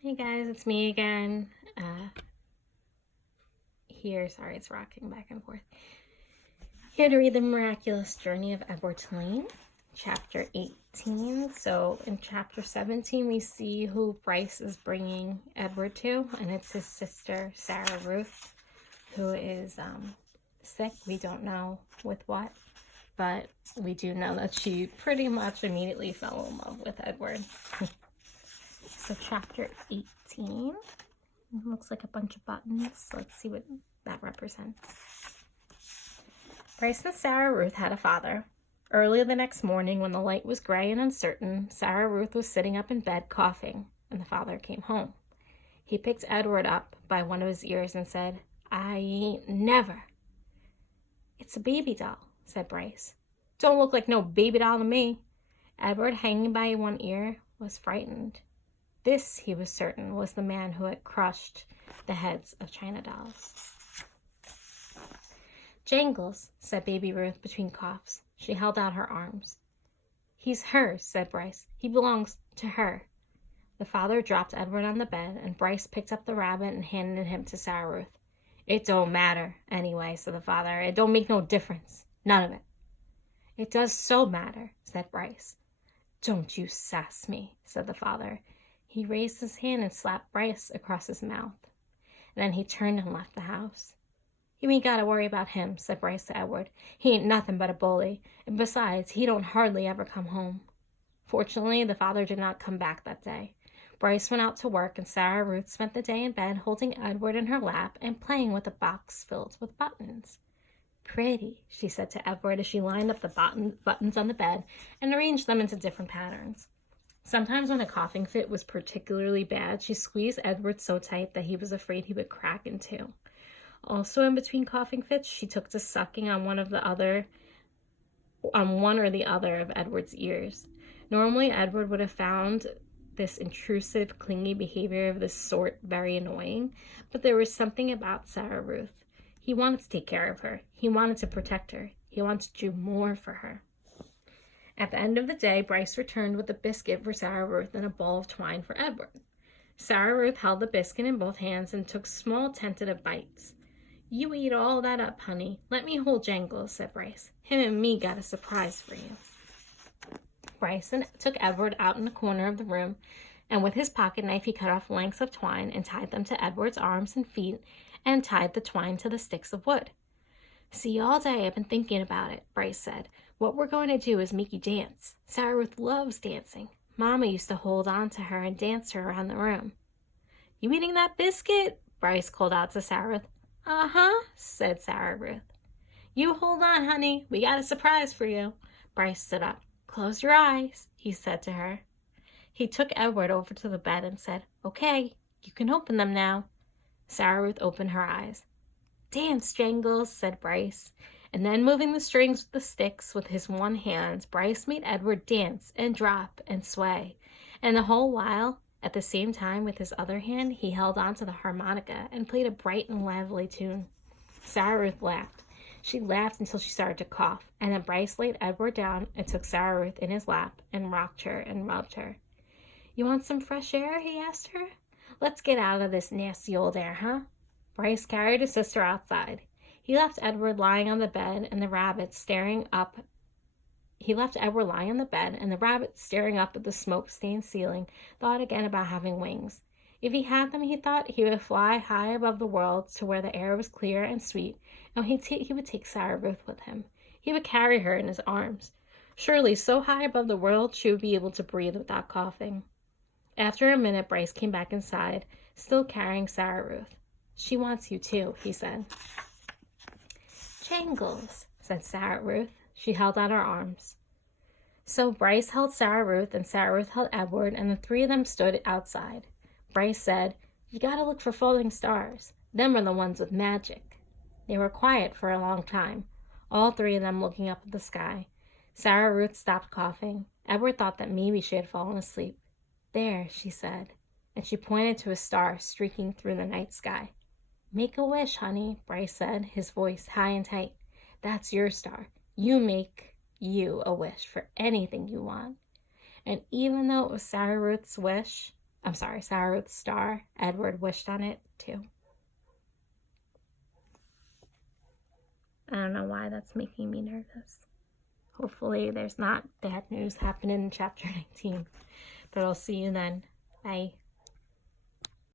Hey guys, it's me again. Sorry, it's rocking back and forth. Here to read the miraculous journey of Edward Tulane, chapter 18. So in chapter 17, we see who Bryce is bringing Edward to, and it's his sister, Sarah Ruth, who is sick. We don't know with what, but we do know that she pretty much immediately fell in love with Edward. So chapter 18. It looks like a bunch of buttons. Let's see what that represents. Bryce and Sarah Ruth had a father. Early the next morning, when the light was gray and uncertain, Sarah Ruth was sitting up in bed coughing, and the father came home. He picked Edward up by one of his ears and said, "I ain't never." "It's a baby doll," said Bryce. "Don't look like no baby doll to me." Edward, hanging by one ear, was frightened. This, he was certain, was the man who had crushed the heads of China dolls. "Jangles," said Baby Ruth between coughs. She held out her arms. "He's hers," said Bryce. "He belongs to her." The father dropped Edward on the bed, and Bryce picked up the rabbit and handed him to Sarah Ruth. "It don't matter, anyway," said the father. "It don't make no difference. None of it." "It does so matter," said Bryce. "Don't you sass me," said the father. He raised his hand and slapped Bryce across his mouth. And then he turned and left the house. "You ain't got to worry about him," said Bryce to Edward. "He ain't nothing but a bully. And besides, he don't hardly ever come home." Fortunately, the father did not come back that day. Bryce went out to work, and Sarah Ruth spent the day in bed holding Edward in her lap and playing with a box filled with buttons. "Pretty," she said to Edward as she lined up the buttons on the bed and arranged them into different patterns. Sometimes when a coughing fit was particularly bad, she squeezed Edward so tight that he was afraid he would crack in two. Also, in between coughing fits, she took to sucking on one or the other of Edward's ears. Normally, Edward would have found this intrusive, clingy behavior of this sort very annoying, but there was something about Sarah Ruth. He wanted to take care of her. He wanted to protect her. He wanted to do more for her. At the end of the day, Bryce returned with a biscuit for Sarah Ruth and a ball of twine for Edward. Sarah Ruth held the biscuit in both hands and took small, tentative bites. "You eat all that up, honey. Let me hold Jangles," said Bryce. "Him and me got a surprise for you." Bryce took Edward out in the corner of the room, and with his pocket knife he cut off lengths of twine and tied them to Edward's arms and feet and tied the twine to the sticks of wood. "See, all day I've been thinking about it," Bryce said. "What we're going to do is make you dance. Sarah Ruth loves dancing. Mama used to hold on to her and dance her around the room." "You eating that biscuit?" Bryce called out to Sarah Ruth. "Uh-huh," said Sarah Ruth. "You hold on, honey. We got a surprise for you." Bryce stood up. "Close your eyes," he said to her. He took Edward over to the bed and said, "Okay, you can open them now." Sarah Ruth opened her eyes. "Dance, Jangles," said Bryce. And then, moving the strings with the sticks with his one hand, Bryce made Edward dance and drop and sway. And the whole while, at the same time, with his other hand, he held on to the harmonica and played a bright and lively tune. Sarah Ruth laughed. She laughed until she started to cough, and then Bryce laid Edward down and took Sarah Ruth in his lap and rocked her and rubbed her. "You want some fresh air?" he asked her. "Let's get out of this nasty old air, huh?" Bryce carried his sister outside. He left Edward lying on the bed and the rabbit staring up. At the smoke-stained ceiling, thought again about having wings. If he had them, he thought, he would fly high above the world to where the air was clear and sweet, and he would take Sarah Ruth with him. He would carry her in his arms. Surely, so high above the world, she would be able to breathe without coughing. After a minute, Bryce came back inside, still carrying Sarah Ruth. "She wants you too," he said. "Jangles," said Sarah Ruth. She held out her arms. So Bryce held Sarah Ruth, and Sarah Ruth held Edward, and the three of them stood outside. Bryce said, "You gotta look for falling stars. Them are the ones with magic." They were quiet for a long time, all three of them looking up at the sky. Sarah Ruth stopped coughing. Edward thought that maybe she had fallen asleep. "There," she said, and she pointed to a star streaking through the night sky. "Make a wish, honey," Bryce said, his voice high and tight. "That's your star. You make you a wish for anything you want." And even though it was Sarah Ruth's wish, I'm sorry, Sarah Ruth's star. Edward wished on it too. I don't know why that's making me nervous. Hopefully there's not bad news happening in chapter 19. But I'll see you then. Bye.